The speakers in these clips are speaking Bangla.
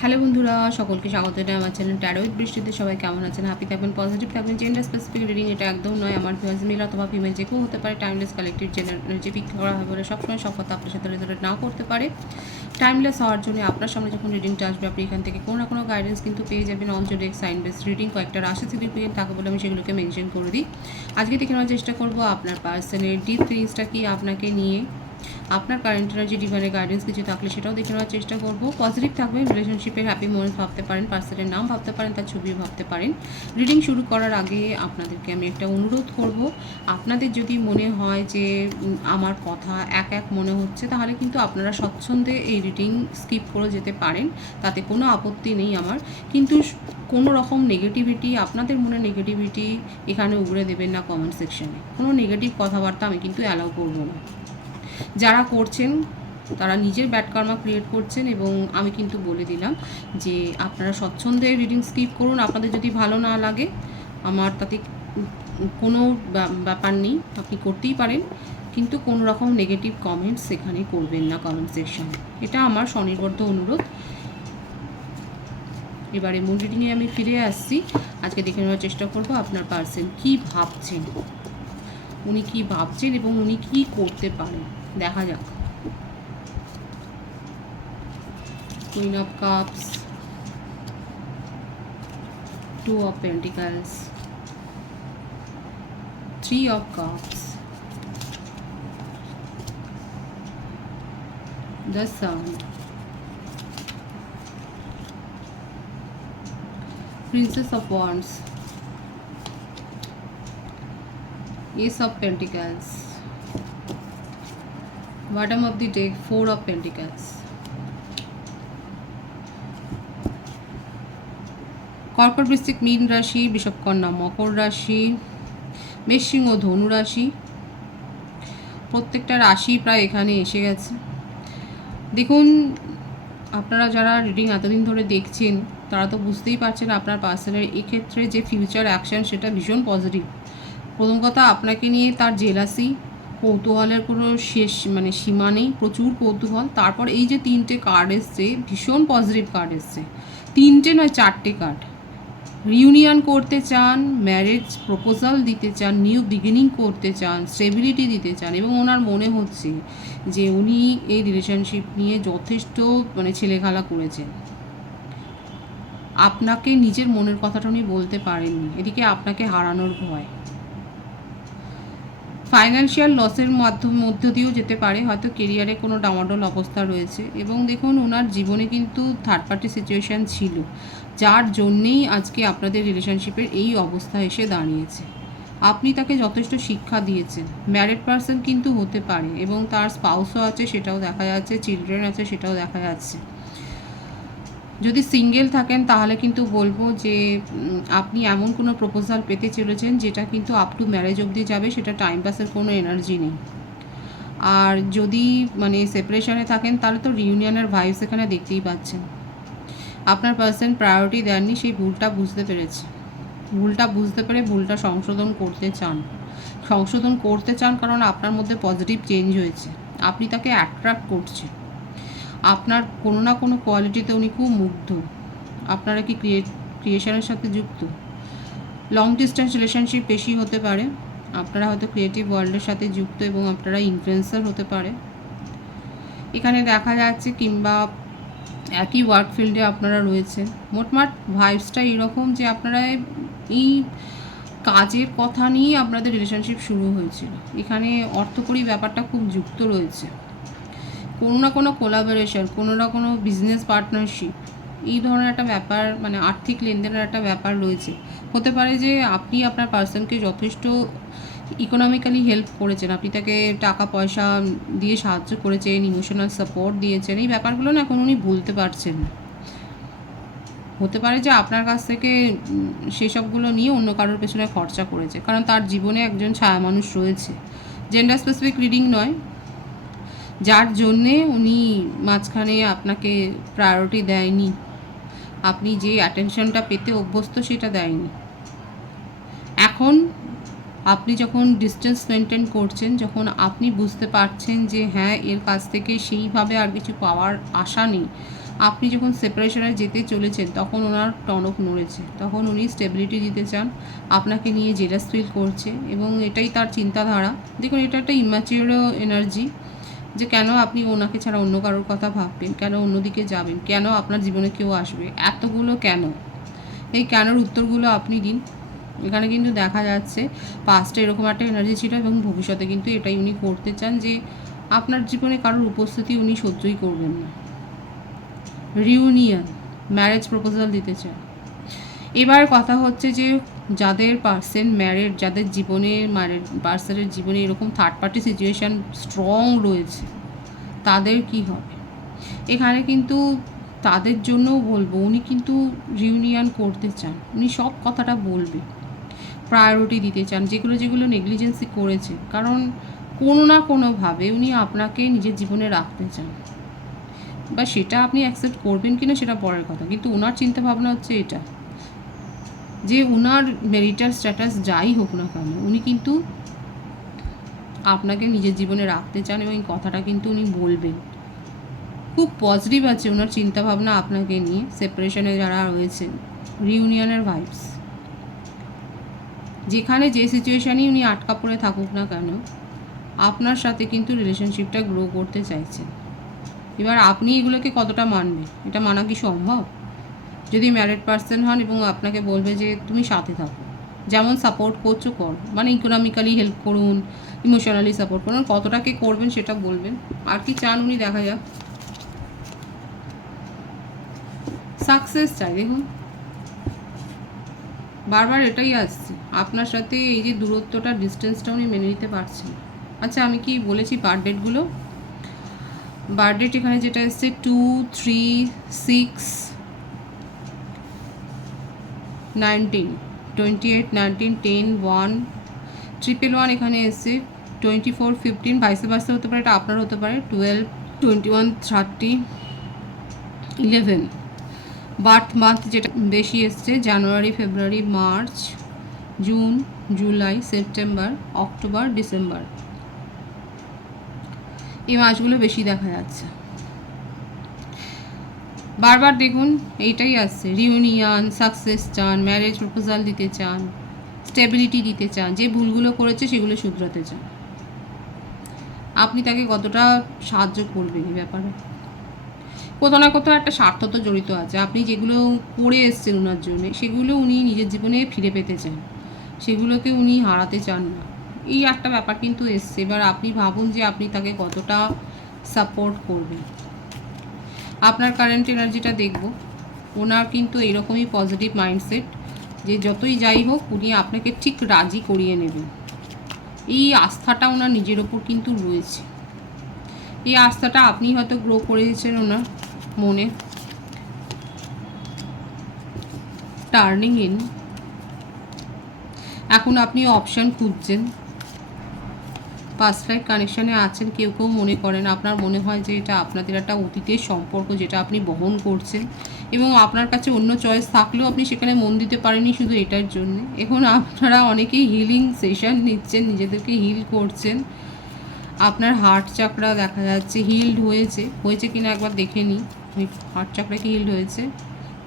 হ্যালো বন্ধুরা, সকলকে স্বাগত জানাই আমার চ্যানেল ট্যারো বৃষ্টিতে সবাই কেমন আছেন? হ্যাপি থাকবেন পজিটিভ থাকবেন জেন্ডার স্পেসিফিক রিডিং এটা একদম নয়, আমার ভিউয়ার্স মেল অথবা ফিমেল যে কেউ হতে পারে টাইমলেস কালেক্টিভ জেনার যে পিক করা হবে বলে সবসময় সব কথা আপনার সাথে রিলেটেড নাও করতে পারে। টাইমলেস হওয়ার জন্য আপনার সামনে যখন রিডিংটা আসবে, আপনি এখান থেকে কোনো না কোনো গাইডেন্স কিন্তু পেয়ে যাবেন জোডিক সাইন বেস রিডিং কয়েকটা রাশি সিগনিফিকেন্ট থাকে বলে আমি সেগুলোকে মেনশন করে দিই। আজকে দেখে নেওয়ার চেষ্টা করব, আপনার পার্সনের ডিপ ফিলিংসটা কি আপনাকে নিয়ে আপনার কারেন্ট এনার্জি ডিভাইনের গাইডেন্স কিছু থাকলে সেটাও দেখে নেওয়ার চেষ্টা করব। পজিটিভ থাকবে রিলেশনশিপের হ্যাপি মোমেন্টস ভাবতে পারেন পার্সনের নাম ভাবতে পারেন, তার ছবিও ভাবতে পারেন। রিডিং শুরু করার আগে আপনাদেরকে আমি একটা অনুরোধ করব, আপনাদের যদি মনে হয় যে আমার কথা এক এক মনে হচ্ছে, তাহলে কিন্তু আপনারা স্বচ্ছন্দে এই রিডিং স্কিপ করে যেতে পারেন, তাতে কোনো আপত্তি নেই আমার। কিন্তু কোনো রকম নেগেটিভিটি আপনাদের মনে নেগেটিভিটি এখানে উগড়ে দেবেন না কমেন্ট সেকশনে কোনো নেগেটিভ কথাবার্তা আমি কিন্তু অ্যালাউ করব না। যারা করছেন, তারা নিজের ব্যাড কার্মা ক্রিয়েট করছেন এবং আমি কিন্তু বলে দিলাম যে আপনারা স্বচ্ছন্দে রিডিং স্কিপ করুন। আপনাদের যদি ভালো না লাগে, আমার তাতে কোনো ব্যা- ব্যাপার নেই, আপনি করতেই পারেন। কিন্তু কোনো রকম নেগেটিভ কমেন্টস সেখানে করবেন না কমেন্ট সেকশনে এটা আমার স্বনির্বদ্ধ অনুরোধ। এবারে মূল রিডিংয়ে আমি ফিরে আসছি। আজকে দেখে নেওয়ার চেষ্টা করব আপনার পার্সন কি ভাবছেন। উনি কি ভাবছেন এবং উনি কি করতে পারেন। দেখা যাক queen of cups two of pentacles three of cups the sun princess of wands Ace of Pentacles. Bottom of the deck, Four of Pentacles. কর্কট বৃশ্চিক মীন রাশি বিষবকন্যা মকর রাশি মেষ ও ধনু রাশি প্রত্যেকটা রাশি প্রায় এখানে এসে গেছে। দেখুন আপনারা যারা রিডিং এতদিন ধরে দেখছেন তারা তো বুঝতেই পারছেন আপনার পার্সনের এক্ষেত্রে যে ফিউচার অ্যাকশন সেটা ভীষণ পজিটিভ প্রথম কথা আপনাকে নিয়ে তার জেলাসি কৌতূহলের কোনো শেষ মানে সীমা নেই, প্রচুর কৌতূহল। তারপর এই যে তিনটে কার্ড এসছে, ভীষণ পজিটিভ কার্ড এসছে। তিনটে নয়, চারটে কার্ড রিউনিয়ন করতে চান ম্যারেজ প্রপোজাল দিতে চান নিউ বিগিনিং করতে চান স্টেবিলিটি দিতে চান এবং ওনার মনে হচ্ছে যে উনি এই রিলেশনশিপ নিয়ে যথেষ্ট মানে ছেলেখেলা করেছেন। আপনাকে নিজের মনের কথাটা উনি বলতে পারেননি। এদিকে আপনাকে হারানোর ভয়। ফাইন্যান্সিয়াল লসের মাধ্যম মধ্য দিয়েও যেতে পারে, হয়তো কেরিয়ারে কোনো ডামাডোল অবস্থা রয়েছে এবং দেখুন ওনার জীবনে কিন্তু থার্ড পার্টি সিচুয়েশান ছিল, যার জন্যেই আজকে আপনাদের রিলেশনশিপের এই অবস্থা এসে দাঁড়িয়েছে। আপনি তাকে যথেষ্ট শিক্ষা দিয়েছেন ম্যারিড পার্সন কিন্তু হতে পারে এবং তার স্পাউসও আছে, সেটাও দেখা যাচ্ছে চিলড্রেন আছে, সেটাও দেখা যাচ্ছে। যদি সিঙ্গেল থাকেন, তাহলে কিন্তু বলব যে আপনি এমন কোনো প্রপোজাল পেতে চলেছেন যেটা কিন্তু আপ টু ম্যারেজ অবধি যাবে, সেটা টাইম পাসের কোনো এনার্জি নেই। আর যদি মানে সেপারেশনে থাকেন, তাহলে তো রিউনিয়নের ভাইবস এখানে দেখতেই পাচ্ছেন। আপনার পার্সন প্রায়োরিটি দেননি, সেই ভুলটা বুঝতে পেরেছে। ভুলটা বুঝতে পেরে ভুলটা সংশোধন করতে চান। সংশোধন করতে চান কারণ আপনার মধ্যে পজিটিভ চেঞ্জ হয়েছে। আপনি তাকে অ্যাট্রাক্ট করছেন। আপনার কোনো না কোনো কোয়ালিটিতে উনি খুব মুগ্ধ। আপনারা কি ক্রিয়েট ক্রিয়েশনের সাথে যুক্ত? লং ডিস্টেন্স রিলেশনশিপ বেশি হতে পারে। আপনারা হয়তো ক্রিয়েটিভ ওয়ার্ল্ডের সাথে যুক্ত এবং আপনারা ইনফ্লুয়েন্সার হতে পারে। এখানে দেখা যাচ্ছে কিংবা একই ওয়ার্ক ফিল্ডে আপনারা রয়েছেন। মোটমাট ভাইবসটা এরকম যে আপনারা এই কাজের কথা নিয়েই আপনাদের রিলেশনশিপ শুরু হয়েছিল। এখানে অর্থকরী ব্যাপারটা খুব যুক্ত রয়েছে। কোনো না কোনো কোলাবোরেশন কোনো না কোনো বিজনেস পার্টনারশিপ এই ধরনের একটা ব্যাপার মানে আর্থিক লেনদেনের একটা ব্যাপার রয়েছে। হতে পারে যে আপনি আপনার পার্সনকে যথেষ্ট ইকোনমিক্যালি হেল্প করেছেন আপনি তাকে টাকা পয়সা দিয়ে সাহায্য করেছেন ইমোশনাল সাপোর্ট দিয়েছেন এই ব্যাপারগুলো না এখন উনি ভুলতে পারছেন না। হতে পারে যে আপনার কাছ থেকে উম, সেই সবগুলো নিয়ে অন্য কারোর পেছনে খরচা করেছে কারণ তার জীবনে একজন ছায়া মানুষ রয়েছে। জেন্ডার স্পেসিফিক রিডিং নয় যার জন্যে উনি মাঝখানে আপনাকে প্রায়োরিটি দেয়নি। আপনি যে অ্যাটেনশনটা পেতে অভ্যস্ত সেটা দেয়নি। এখন আপনি যখন ডিস্টেন্স মেনটেন করছেন, যখন আপনি বুঝতে পারছেন যে হ্যাঁ এর কাছ থেকে সেইভাবে আর কিছু পাওয়ার আশা নেই, আপনি যখন সেপারেশনে যেতে চলেছেন, তখন ওনার টনক নড়েছে তখন উনি স্টেবিলিটি দিতে চান, আপনাকে নিয়ে জেলাস ফিল করছে এবং এটাই তার চিন্তাধারা। দেখুন, এটা একটা ইম্যাচিওর এনার্জি যে কেন আপনি ওনাকে ছাড়া অন্য কারোর কথা ভাববেন? কেন অন্যদিকে যাবেন? কেন আপনার জীবনে কেউ আসবে? এতগুলো কেন? এই কেনর উত্তরগুলো আপনি দিন। এখানে কিন্তু দেখা যাচ্ছে পাস্টে এরকম একটা এনার্জি ছিল এবং ভবিষ্যতে কিন্তু এটাই উনি করতে চান যে আপনার জীবনে কারোর উপস্থিতি উনি সহ্যই করবেন না। রিউনিয়ন ম্যারেজ প্রপোজাল দিতে চান। এবার কথা হচ্ছে যে যাদের পার্সেন ম্যারেড যাদের জীবনে ম্যারেড পার্সনের জীবনে এরকম থার্ড পার্টি সিচুয়েশান স্ট্রং রয়েছে, তাদের কি হবে? এখানে কিন্তু তাদের জন্যও বলব, উনি কিন্তু রিউনিয়ন করতে চান, উনি সব কথাটা বলবে প্রায়োরিটি দিতে চান, যেগুলো যেগুলো নেগলিজেন্সি করেছে, কারণ কোনো না কোনোভাবে উনি আপনাকে নিজের জীবনে রাখতে চান। বা সেটা আপনি অ্যাকসেপ্ট করবেন কি না সেটা পরের কথা, কিন্তু ওনার চিন্তা ভাবনা হচ্ছে এটা যে ওনার মেরিটাল স্ট্যাটাস যাই হোক না কেন, উনি কিন্তু আপনাকে নিজের জীবনে রাখতে চান এবং এই কথাটা কিন্তু উনি বলবেন। খুব পজিটিভ আছে ওনার চিন্তাভাবনা আপনাকে নিয়ে সেপারেশনে যারা রয়েছেন রিউনিয়নের ভাইবস যেখানে যে সিচুয়েশানই উনি আটকা পড়ে থাকুক না কেন, আপনার সাথে কিন্তু রিলেশনশিপটা গ্রো করতে চাইছেন। এবার আপনি এগুলোকে কতটা মানবেন? এটা মানা কি সম্ভব? যদি ম্যারিড পার্সন হন এবং আপনাকে বলবে যে তুমি সাথে থাকো, যেমন সাপোর্ট করছ, কর। মানে ইকোনমিক্যালি হেল্প করুন ইমোশনালি সাপোর্ট করুন, কতটা কে করবেন সেটা বলবেন। আর কি চান উনি দেখা যাক। সাকসেস চাই, দেখুন। বারবার এটাই আসছে। আপনার সাথে এই যে দূরত্বটা ডিস্টেন্সটা উনি মেনে নিতে পারছেন আচ্ছা আমি কি বলেছি বার্থ ডেটগুলো বার্থ ডেট এখানে যেটা এসছে two three six nineteen twenty eight nineteen ten one triple one এখানে এসছে। Twenty four fifteen vice versa হতে পারে, এটা আপনার হতে পারে। Twelve twenty one thirty eleven birth month যেটা বেশি এসছে January February March June July September October December এই মাসগুলো বেশি দেখা যাচ্ছে। বারবার দেখুন, এইটাই আসছে। রিউনিয়ন সাকসেস চান ম্যারেজ প্রপোজাল দিতে চান স্টেবিলিটি দিতে চান, যে ভুলগুলো করেছে সেগুলো শুধরাতে চান। আপনি তাকে কতটা সাহায্য করবেন এই ব্যাপারে? কোথাও না কোথাও একটা স্বার্থ তো জড়িত আছে। আপনি যেগুলো করে এসছেন ওনার জন্য, সেগুলো উনি নিজের জীবনে ফিরে পেতে চান। সেগুলোকে উনি হারাতে চান না। এই একটা ব্যাপার কিন্তু এসছে। এবার আপনি ভাবুন যে আপনি তাকে কতটা সাপোর্ট করবেন। আপনার কারেন্ট এনার্জিটা দেখব। ওনার কিন্তু এরকমই পজিটিভ মাইন্ডসেট যে যতই যাই হোক, উনি আপনাকে ঠিক রাজি করিয়ে নেবেন। এই আস্থাটা ওনার নিজের ওপর কিন্তু রয়েছে। এই আস্থাটা আপনি হয়তো গ্রো করেছেন ওনার মনে। টার্নিং ইন এখন আপনি অপশান খুঁজছেন। পাস্ট লাইফ কানেকশানে আছেন, কেউ কেউ মনে করেন, আপনার মনে হয় যে এটা আপনাদের একটা অতীতের সম্পর্ক যেটা আপনি বহন করছেন এবং আপনার কাছে অন্য চয়েস থাকলেও আপনি সেখানে মন দিতে পারেননি শুধু এটার জন্য। এখন আপনারা অনেকেই হিলিং সেশন নিচ্ছেন, নিজেদেরকে হিল করছেন। আপনার হার্ট চাকরা দেখা যাচ্ছে হিল্ড হয়েছে। হয়েছে কিনা একবার দেখে নিই হার্ট চাকরা কি হিল্ড হয়েছে।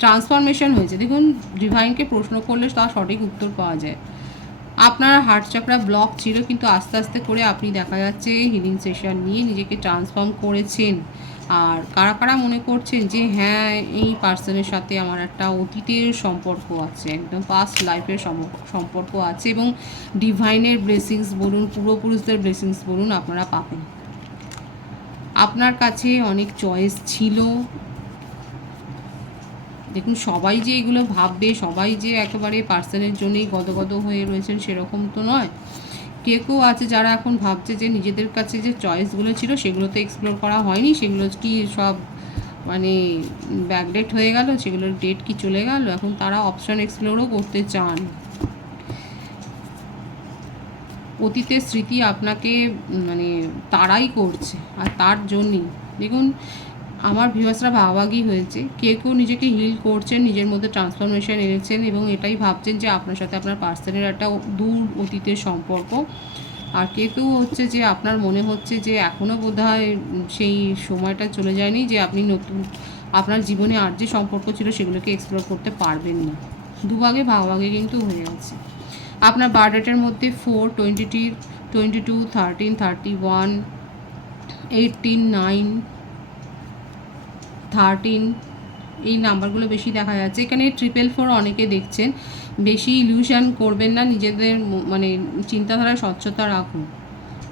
ট্রান্সফরমেশন হয়েছে। দেখুন ডিভাইনকে প্রশ্ন করলে তার সঠিক উত্তর পাওয়া যায়। আপনার হার্ট চাকরা ব্লক ছিল, কিন্তু আস্তে আস্তে করে আপনি দেখা যাচ্ছে হিলিং সেশন নিয়ে নিজেকে ট্রান্সফর্ম করেছেন। আর কারা কারা মনে করছেন যে হ্যাঁ এই পার্সনের সাথে আমার একটা অতীতের সম্পর্ক আছে, একদম পাস্ট লাইফের সম্পর্ক আছে এবং ডিভাইনের ব্লেসিংস বলুন পূর্বপুরুষদের ব্লেসিংস বলুন আপনারা পাবেন। আপনার কাছে অনেক চয়েস ছিল দেখুন, সবাই যে এগুলো ভাববে, সবাই যে একেবারে পার্সনের জন্যই গদগদ হয়ে রয়েছেন সেরকম তো নয়। কেউ কেউ আছে যারা এখন ভাবছে যে নিজেদের কাছে যে চয়েসগুলো ছিল সেগুলো তো এক্সপ্লোর করা হয়নি, সেগুলো কি সব মানে ব্যাকডেট হয়ে গেল, সেগুলোর ডেট কি চলে গেল? এখন তারা অপশন এক্সপ্লোরও করতে চান। অতীতের স্মৃতি আপনাকে মানে তারাই করছে, আর তার জন্যই। দেখুন আমার ভিউয়ার্সরা ভাগাভাগি হয়েছে। কেউ কেউ নিজেকে হিল করছেন, নিজের মধ্যে ট্রান্সফরমেশন এনেছেন এবং এটাই ভাবছেন যে আপনার সাথে আপনার পার্সনের একটা দূর অতীতের সম্পর্ক। আর কেউ কেউ হচ্ছে যে আপনার মনে হচ্ছে যে এখনও বোধ সেই সময়টা চলে যায়নি যে আপনি নতুন, আপনার জীবনে আর যে সম্পর্ক ছিল সেগুলোকে এক্সপ্লোর করতে পারবেন না। দুভাগে ভাগাভাগি কিন্তু হয়ে আছে। আপনার বার্থডেটের মধ্যে four twenty twenty two thirteen thirty one eighteen nine thirteen এই নাম্বারগুলো বেশি দেখা যাচ্ছে। এখানে ট্রিপল ফোর অনেকে দেখছেন, বেশি ইলিউশন করবেন না, নিজেদের মানে চিন্তাধারায় স্বচ্ছতা রাখুন।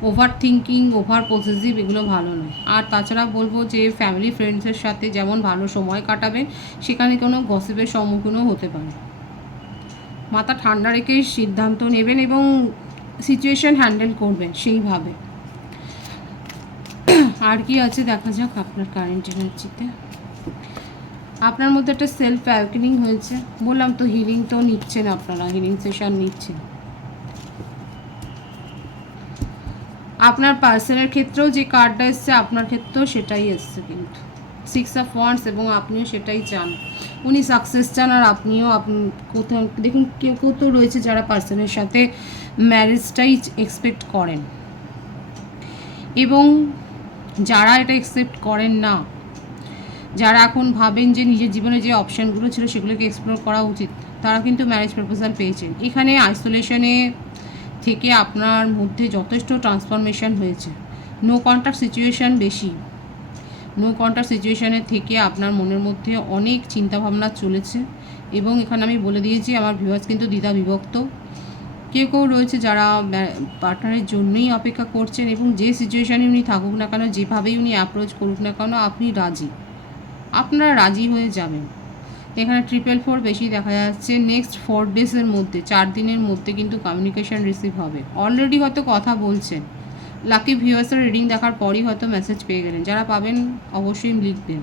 ওভার থিঙ্কিং ওভার পসেসিভ এগুলো ভালো নয়। আর তাছাড়া বলব যে ফ্যামিলি ফ্রেন্ডসের সাথে যেমন ভালো সময় কাটাবেন, সেখানে কোনো গসিপের সম্মুখীনও হতে পারে। মাথা ঠান্ডা রেখে সিদ্ধান্ত নেবেন এবং সিচুয়েশন হ্যান্ডেল করবেন সেইভাবে। আর কি আছে? দেখা যাক আপনার কারেন্ট এনার্জিতে আপনার মধ্যে একটা সেলফ অ্যাওয়েকেনিং হয়েছে। বললাম তো হিলিং তো নিচ্ছেন আপনারা হিলিং সেশন নিচ্ছেন। আপনার পার্সনের ক্ষেত্রেও যে কার্ডটা এসছে, আপনার ক্ষেত্রেও সেটাই এসছে কিন্তু। সিক্স অফ ওয়ান্স এবং আপনিও সেটাই চান। উনি সাকসেস চান আর আপনিও আপ- কোথাও, দেখুন, কেউ কেউ তো রয়েছে যারা পার্সনের সাথে ম্যারেজটাই এক্সপেক্ট করেন। এবং যারা এটা একসেপ্ট করেন না যারা এখন ভাবেন যে নিজের জীবনে যে অপশানগুলো ছিল সেগুলোকে এক্সপ্লোর করা উচিত, তারা কিন্তু ম্যারেজ প্রপোজাল পেয়েছেন। এখানে আইসোলেশনে থেকে আপনার মধ্যে যথেষ্ট ট্রান্সফরমেশন হয়েছে। নো কন্ট্যাক্ট সিচুয়েশান বেশি। নো কন্ট্যাক্ট সিচুয়েশানের থেকে আপনার মনের মধ্যে অনেক চিন্তাভাবনা চলেছে এবং এখানে আমি বলে দিয়েছি, আমার ভিউয়ার্স কিন্তু দ্বিধা বিভক্ত। কেউ কেউ রয়েছে যারা পার্টনারের জন্যই অপেক্ষা করছেন এবং যে সিচুয়েশানে উনি থাকুক না কেন, যেভাবেই উনি অ্যাপ্রোচ করুক না কেন, আপনি রাজি। আপনারা রাজি হয়ে যাবেন। এখানে ট্রিপল ফোর বেশি দেখা যাচ্ছে। নেক্সট ফোর ডেজের মধ্যে, চার দিনের মধ্যে কিন্তু কমিউনিকেশন রিসিভ হবে। অলরেডি হয়তো কথা বলছেন। লাকি ভিউয়ার্সের রিডিং দেখার পরই হয়তো মেসেজ পেয়ে গেলেন। যারা পাবেন, অবশ্যই লিখবেন।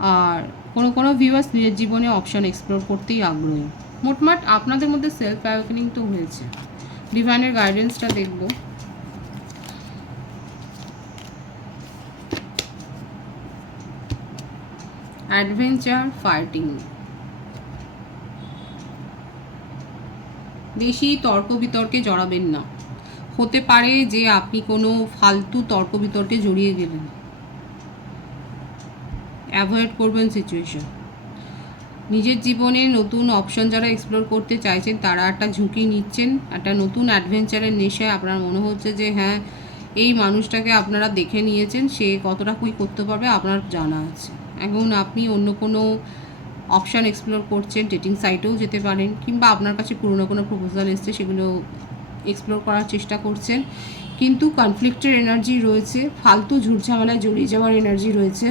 আর কোনো কোনো ভিউয়ার্স নিজের জীবনে অপশন এক্সপ্লোর করতেই আগ্রহী। মোটমাট আপনাদের মধ্যে সেলফ অ্যাওয়েকেনিং তো হয়েছে। ডিভাইনের গাইডেন্সটা দেখব। অ্যাডভেঞ্চার ফাইটিং বেশি তর্ক বিতর্কে জড়াবেন না। হতে পারে যে আপনি কোনো ফালতু তর্ক বিতর্কে জড়িয়ে গেলেন। অ্যাভয়েড করবেন সিচুয়েশন নিজের জীবনে নতুন অপশন যারা এক্সপ্লোর করতে চাইছেন, তারা একটা ঝুঁকি নিচ্ছেন। একটা নতুন অ্যাডভেঞ্চারের নেশায় আপনার মনে হচ্ছে যে হ্যাঁ এই মানুষটাকে আপনারা দেখে নিয়েছেন, সে কতটা কুই করতে পারবে আপনার জানা আছে। এখন আপনি অন্য কোনো অপশান এক্সপ্লোর করছেন ডেটিং সাইটেও যেতে পারেন, কিংবা আপনার কাছে পুরনো কোনো প্রপোজাল এসছে, সেগুলো এক্সপ্লোর করার চেষ্টা করছেন, কিন্তু কনফ্লিক্টের এনার্জি রয়েছে, ফালতু ঝুটঝামেলায় জড়িয়ে যাওয়ার এনার্জি রয়েছে,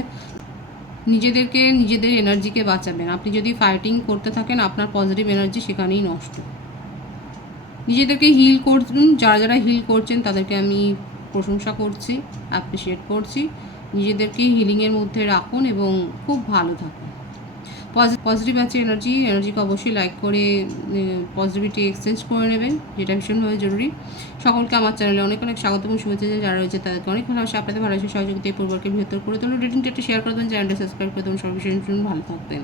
নিজেদেরকে, নিজেদের এনার্জিকে বাঁচাবেন। আপনি যদি ফাইটিং করতে থাকেন, আপনার পজিটিভ এনার্জি সেখানেই নষ্ট। নিজেদেরকে হিল করুন, যারা যারা হিল করছেন, তাদেরকে আমি প্রশংসা করছি অ্যাপ্রিসিয়েট করছি। নিজেদেরকে হিলিংয়ের মধ্যে রাখুন এবং খুব ভালো থাকুন। পজিটিভ আছে এনার্জি এনার্জিকে অবশ্যই লাইক করে পজিটিভিটি এক্সচেঞ্জ করে নেবেন, যেটা ভীষণভাবে জরুরি। সকলকে আমার চ্যানেলে অনেক অনেক স্বাগত এবং শুভেচ্ছা। যারা রয়েছে তাদেরকে অনেক ভালোবাসা, আপনাদের ভালোবাসা সহযোগিতা এই পরিবারকে বৃহত্তর করে তোলুন। রেটিংটা একটু শেয়ার করে দেবেন চ্যানেলটা সাবস্ক্রাইব করে দেবেন সর্বশেষ ভালো থাকবেন।